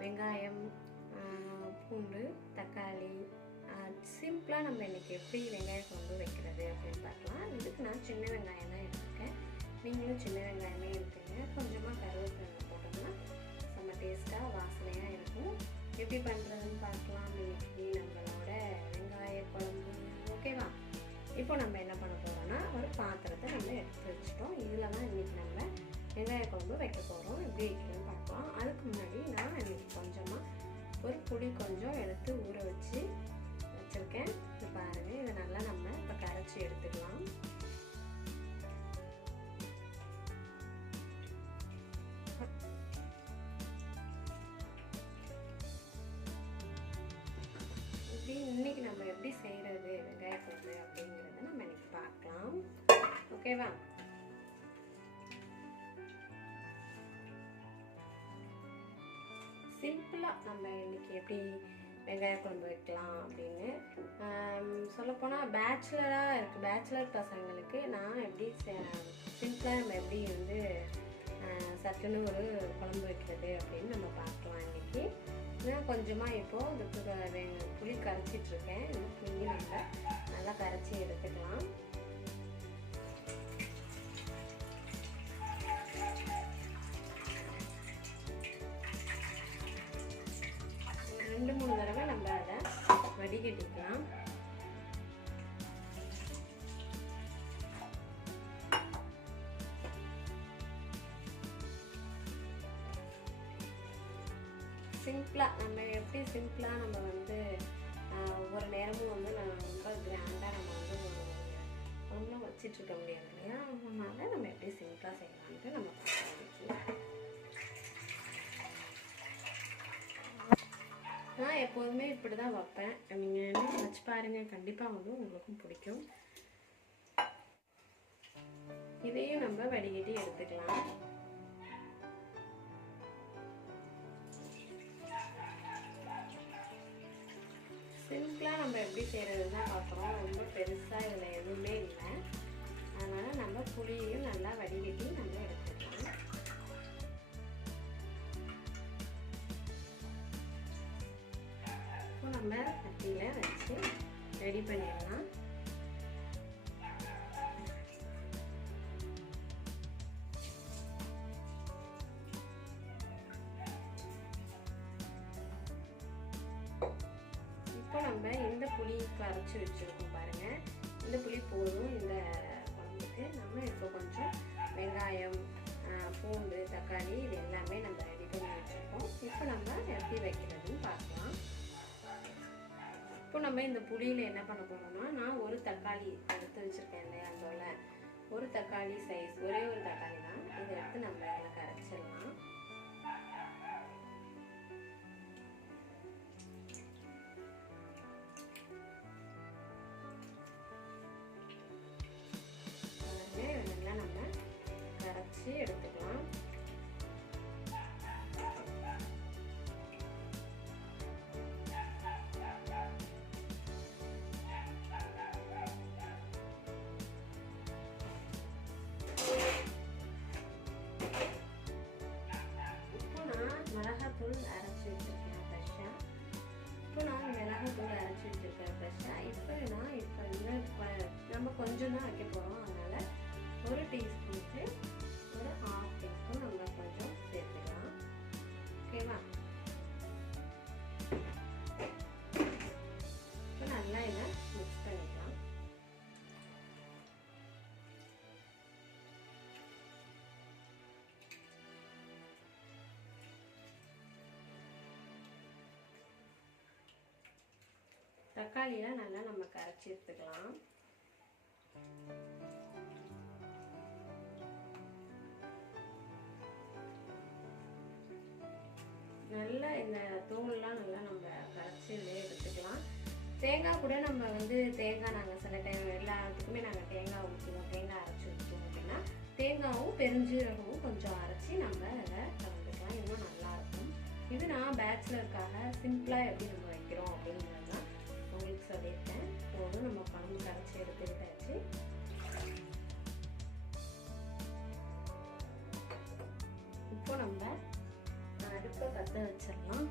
வெங்காயம், பூண்டு, தக்காளி, சிம்பிளாக நம்ம இன்றைக்கி எப்படி வெங்காய குழம்பு வைக்கிறது அப்படின்னு பார்க்கலாம். இதுக்கு நான் சின்ன வெங்காயம் தான் எடுத்துருக்கேன். நீங்களும் சின்ன வெங்காயமே எடுத்துங்க. கொஞ்சமாக கருவேப்பிலை போட்டோம்னா செம்ம டேஸ்ட்டாக வாசனையாக இருக்கும். எப்படி பண்ணுறதுன்னு பார்க்கலாம். இன்றைக்கி நம்மளோட வெங்காய குழம்பு. ஓகேவா? இப்போ நம்ம என்ன பண்ண போகிறோம்னா, ஒரு பாத்திரத்தை நம்ம எடுத்து வச்சுட்டோம். இதில் தான் இன்றைக்கி நம்ம வெங்காய குழம்பு வைக்க போகிறோம். எப்படி வைக்கிறதுன்னு பார்க்கலாம். அதுக்கு முன்னாடி நான் இன்றைக்கி கொஞ்சமாக ஒரு புளி கொஞ்சம் எடுத்து ஊற வச்சு வச்சுருக்கேன். இது பாருங்கள். இதை நல்லா நம்ம இப்போ கரைச்சி எடுத்துக்கலாம். இன்னைக்கு நம்ம எப்படி செய்கிறது வெங்காய குழம்பு அப்படிங்கிறத நம்ம இன்னைக்கு பார்க்கலாம். ஓகேவா? சிம்பிளாக நம்ம இன்னைக்கு எப்படி வெங்காய குழம்பு வைக்கலாம் அப்படின்னு சொல்லப்போனால் பேச்சுலர் பசங்களுக்கு நான் எப்படி சிம்பிளாக நம்ம எப்படி வந்து சட்டுன்னு ஒரு குழம்பு வைக்கிறது அப்படின்னு நம்ம பார்க்கலாம். இன்னைக்கு நான் கொஞ்சமாக இப்போது இதுக்கு புளி கரைச்சிட்ருக்கேன். இந்த புளி நம்ம நல்லா கரைச்சி எடுத்துக்கலாம். ரெண்டு மூணு தடவை நம்ம அதை வடிகட்டிக்கலாம். சிம்பிளாக நம்ம எப்படி சிம்பிளாக நம்ம வந்து ஒவ்வொரு நேரமும் வந்து ரொம்ப கிராண்டாக நம்ம வந்து ஒன்றும் வச்சிட்ருக்க முடியாது இல்லையா? அதனால நம்ம எப்படி சிம்பிளாக செய்யலான்ட்டு நம்ம பார்க்கலாம். நான் எப்போதுமே இப்படி தான் வைப்பேன். நீங்கள் என்ன வச்சு பாருங்கள், கண்டிப்பாக வந்து உங்களுக்கும் பிடிக்கும். இதையும் நம்ம வடிகட்டி எடுத்துக்கலாம். சிம்பிளாக நம்ம எப்படி செய்கிறது தான் பார்க்குறோம். ரொம்ப பெருசாக இதில் எதுவுமே இல்லை. அதனால் நம்ம புளியையும் நல்லா வடிகட்டி நம்ம எடுத்துக்கலாம். இப்போ நம்ம சட்டியில் வச்சு ரெடி பண்ணிடலாம். இப்போ நம்ம இந்த புளி கரைச்சி வச்சுருக்கோம் பாருங்கள். இந்த புளி போதும் இந்த குழம்புக்கு. நம்ம இப்போ கொஞ்சம் வெங்காயம், பூண்டு, தக்காளி இது எல்லாமே நம்ம ரெடி பண்ணி வச்சுருக்கோம். இப்போ நம்ம எப்படி வைக்கிறதுன்னு பார்க்கலாம். இப்போ நம்ம இந்த புளியில் என்ன பண்ண போகிறோம்னா, நான் ஒரு தக்காளி எடுத்து வச்சுருக்கேன் இல்லையா? அதோட ஒரு தக்காளி சைஸ், ஒரே ஒரு தக்காளி தான். இதை எடுத்து நம்ம இதில் கரைச்சிடலாம். இதெல்லாம் நம்ம கரைச்சி எடுத்துக்கலாம். இப்போ நான் மிளகாத்தூள் அரைச்சி வச்சுருக்கேன் ஃப்ரெஷ்ஷாக. இப்போ நம்ம கொஞ்சம் தான் வைக்க போகிறோம். அதனால் ஒரு டீஸ்பூனுக்கு ஒரு 1/2 டீஸ்பூன் நம்ம கொஞ்சம் சேர்த்துக்கலாம். ஓகேவா? இப்போ நல்லா இதை மிக்ஸ் பண்ணிக்கலாம். தக்காளியை நல்லா நம்ம கரைச்சி எடுத்துக்கலாம். நல்லா இந்த தூள்லாம் நல்லா நம்ம கரைச்சி எடுத்துக்கலாம். தேங்காய் கூட நம்ம வந்து நாங்கள் சில டைம் எல்லாத்துக்குமே நாங்கள் தேங்காய் ஊற்றுவோம். தேங்காய் அரைச்சி ஊற்றுவோம் அப்படின்னா தேங்காயும் பெருஞ்சீரகமும் கொஞ்சம் அரைச்சி நம்ம அதை கலந்துக்கலாம். இன்னும் நல்லாயிருக்கும். இது நான் பேச்சுலருக்காக சிம்பிளாக எப்படி நம்ம வைக்கிறோம் அப்படிங்கிறது தான் உங்களுக்கு சொல்லியிருக்கேன். போதும் நம்ம குழம்பு கரைச்சி எடுத்துக்கிட்டாச்சு. இப்போ நம்ம அடுப்பை பற்ற வச்சிடலாம்.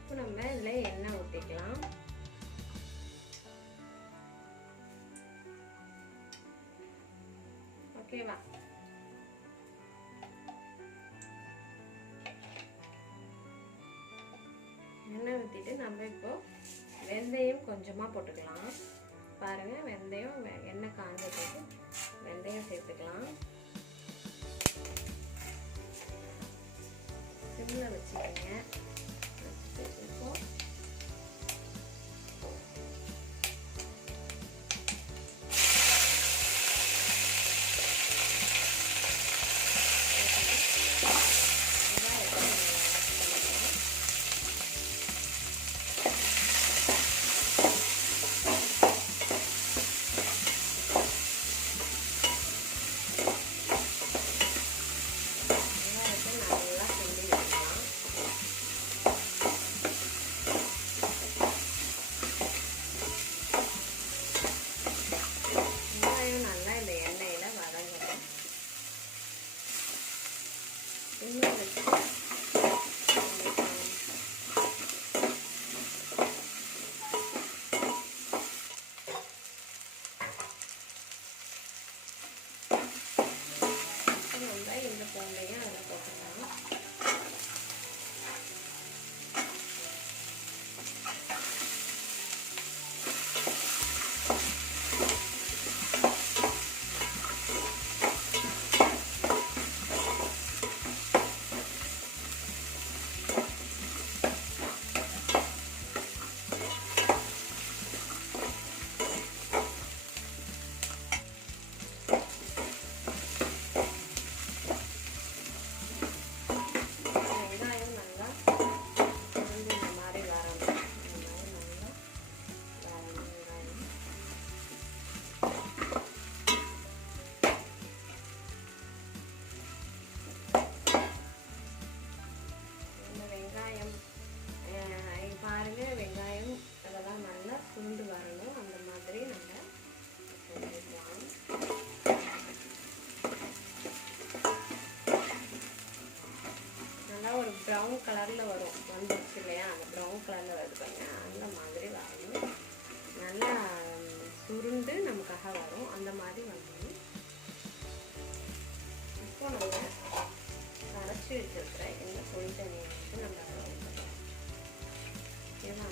இப்போ நம்ம இதில் எண்ணெய் ஊற்றிக்கலாம். ஓகேவா? எண்ணெய் ஊற்றிட்டு நம்ம இப்போ வெந்தயம் கொஞ்சமாக போட்டுக்கலாம். பாருங்கள், வெந்தயம் எண்ணெய் காஞ்ச போட்டு வெந்தயம் சேர்த்துக்கலாம். சிம்மில் வச்சுக்கோங்க. இப்போ இந்த பூண்டையும் அதில் போட்டுக்கலாம். ஒரு ப்ரௌன் கலரில் வந்துருச்சு இல்லையா? அந்த ப்ரௌன் கலரில் வருது பாருங்க, அந்த மாதிரி வரணும். நல்லா சுருண்டு நமக்காக வரும், அந்த மாதிரி வரணும். இப்போ நம்ம கரைச்சி வச்சிருக்கிற இந்த புளி தண்ணியை வந்து நம்ம ஊற்றலாம். ஓகேவா?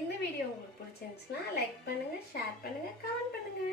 இந்த வீடியோ உங்களுக்கு பிடிச்சிருந்துச்சுன்னா லைக் பண்ணுங்க, ஷேர் பண்ணுங்க, கமெண்ட் பண்ணுங்க.